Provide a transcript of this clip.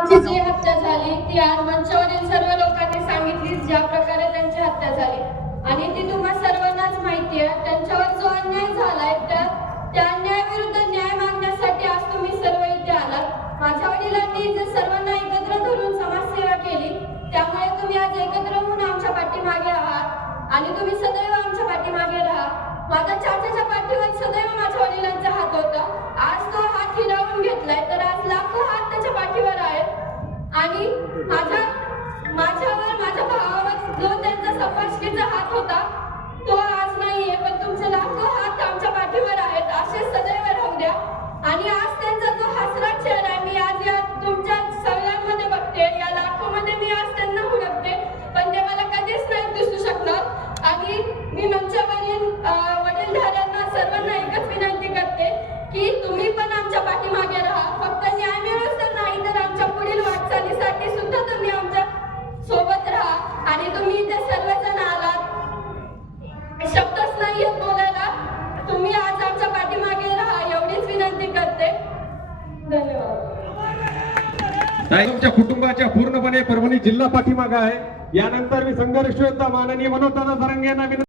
त्यांची जी हत्या झाली ती आज मंचावरील सर्व लोकांनी सांगितली ज्या प्रकारे त्यांची हत्या झाली. आणि ती तुम्हा सर्वांनाच माहिती आहे त्यांच्यावर जो अन्याय झालाय त्या त्या अन्यायाविरुद्ध न्याय मागण्यासाठी आज तुम्ही सर्व इथे आलात. माझ्या वडिलांनी जे सर्वांना एकत्र धरून समाजसेवा केली. त्यामुळे तुम्ही आज एकत्र होऊन आमच्या पाठीमागे आहात. आणि तुम्ही सदैव आमच्या पाठीमागे होता. तो आज नाहीये पण तुमचे लाखो हात आमच्या पाठीवर आहेत. असे सदैव राहू द्या. आणि आज त्यांचा जो हसरा चेहरा आहे मी आज या तुमच्या सगळ्यांमध्ये बघते. या लाखोमध्ये मी आज त्यांना हुडकते पण ते मला कधीच नाही दिसू शकणार आणि मी मंचावरील अं, वडीलधाऱ्यांना सर्वांना एकच विनंती करते की तुम्ही पण आमच्या पाठीमागे राहा फक्त न्याय मिळवूच तर नाही तर आमच्या पुढील वाटचालीसाठी सुद्धा तुम्ही आमच्यासोबत राहा आणि तुम्ही इथे सर्वजण आलात शब्दच नाही येत बोलायला तुम्ही आज आमच्या पाठीमागे राहा एवढीच विनंती करते धन्यवाद ताई, तुमच्या कुटुंबाच्या पूर्णपणे परभणी जिल्हा पाठीमागा आहे. यानंतर मी संघर्ष योद्धा माननीय मनोज दादा यांना विनंती